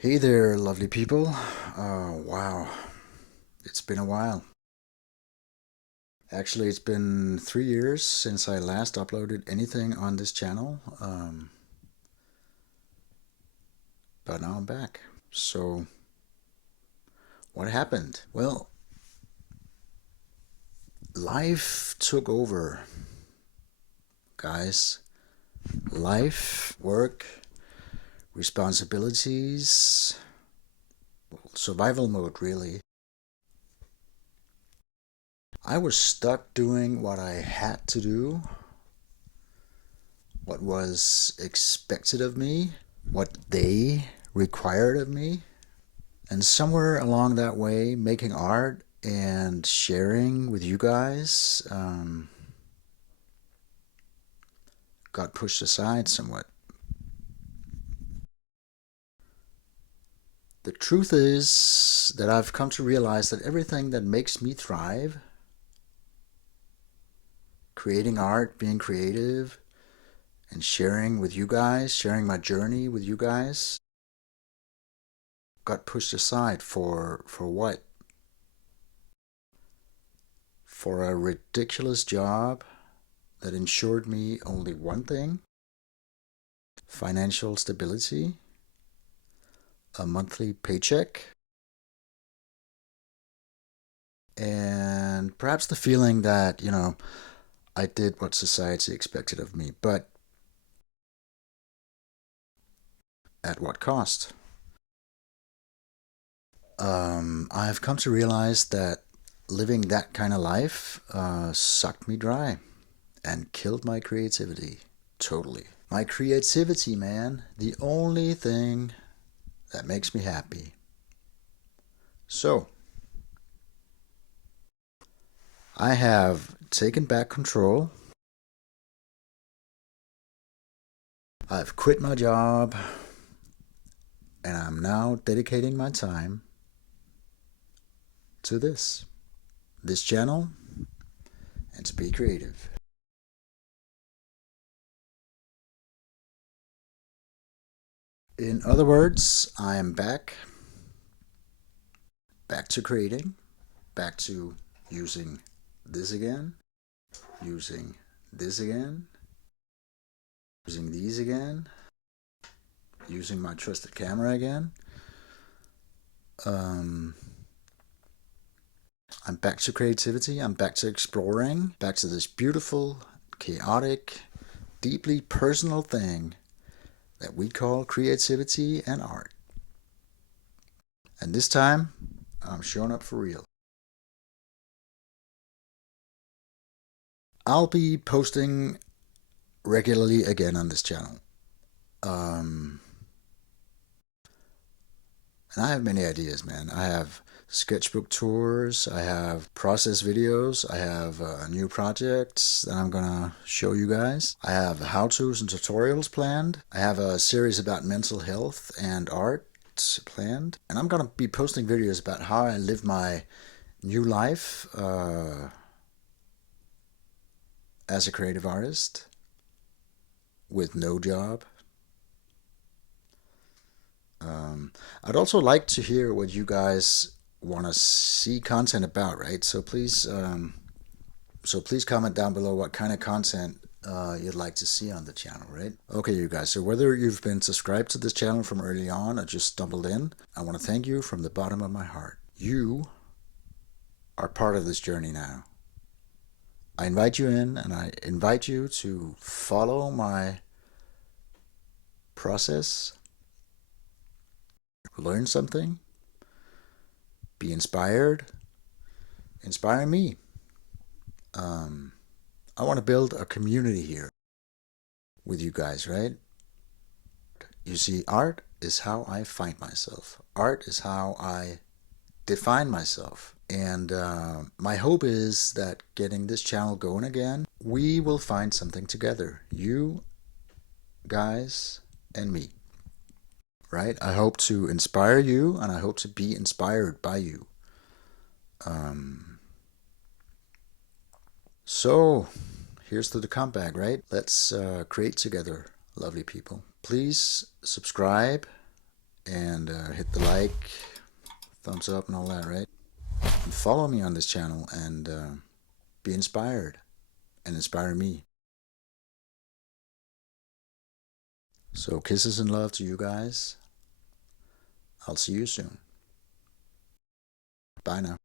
Hey there, lovely people. Wow, it's been a while. Actually, it's been 3 years since I last uploaded anything on this channel, but now I'm back. So, what happened? Well, life took over, guys. Life, work, responsibilities, survival mode, really. I was stuck doing what I had to do, what was expected of me, what they required of me. And somewhere along that way, making art and sharing with you guys got pushed aside somewhat. The truth is that I've come to realize that everything that makes me thrive, creating art, being creative, and sharing with you guys, sharing my journey with you guys, got pushed aside for what? For a ridiculous job that ensured me only one thing: financial stability, a monthly paycheck, and perhaps the feeling that, I did what society expected of me, but at what cost? I've come to realize that living that kind of life sucked me dry and killed my creativity totally. My creativity, man, the only thing that makes me happy. So, I have taken back control. I've quit my job and I'm now dedicating my time to this channel, and to be creative. In other words, I am back to creating, back to using this again, using this again, using these again, using my trusted camera again. Um, I'm back to creativity. I'm back to exploring, back to this beautiful, chaotic, deeply personal thing that we call creativity and art. And this time, I'm showing up for real. I'll be posting regularly again on this channel. Um, and I have many ideas, man. I have sketchbook tours, I have process videos, I have new projects that I'm gonna show you guys. I have how-tos and tutorials planned. I have a series about mental health and art planned. And I'm gonna be posting videos about how I live my new life as a creative artist with no job. I'd also like to hear what you guys want to see content about, right? So please comment down below what kind of content you'd like to see on the channel, right? Okay, you guys. So whether you've been subscribed to this channel from early on or just stumbled in, I want to thank you from the bottom of my heart. You are part of this journey now. I invite you in, and I invite you to follow my process, learn something, be inspired, inspire me. I want to build a community here with you guys, right? You see, art is how I find myself. Art is how I define myself. And my hope is that getting this channel going again, we will find something together. You guys and me, right? I hope to inspire you, and I hope to be inspired by you. So, here's to the comeback, right? Let's create together, lovely people. Please subscribe and hit the like, thumbs up, and all that, right? And follow me on this channel and be inspired and inspire me. So, kisses and love to you guys. I'll see you soon. Bye now.